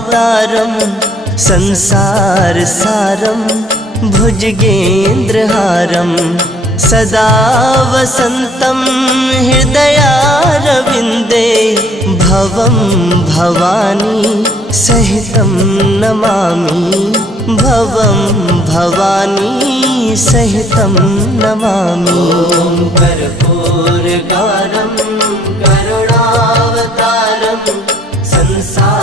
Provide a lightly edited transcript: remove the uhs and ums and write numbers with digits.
करुणावतारं संसारसारं भुजगेन्द्रहारं सदा वसन्तं हृदयारविन्दे भवं भवानी सहितं नमामि भवं भवानी सहितं नमामि। ॐ कर्पूरगारं करुणावतारं संसार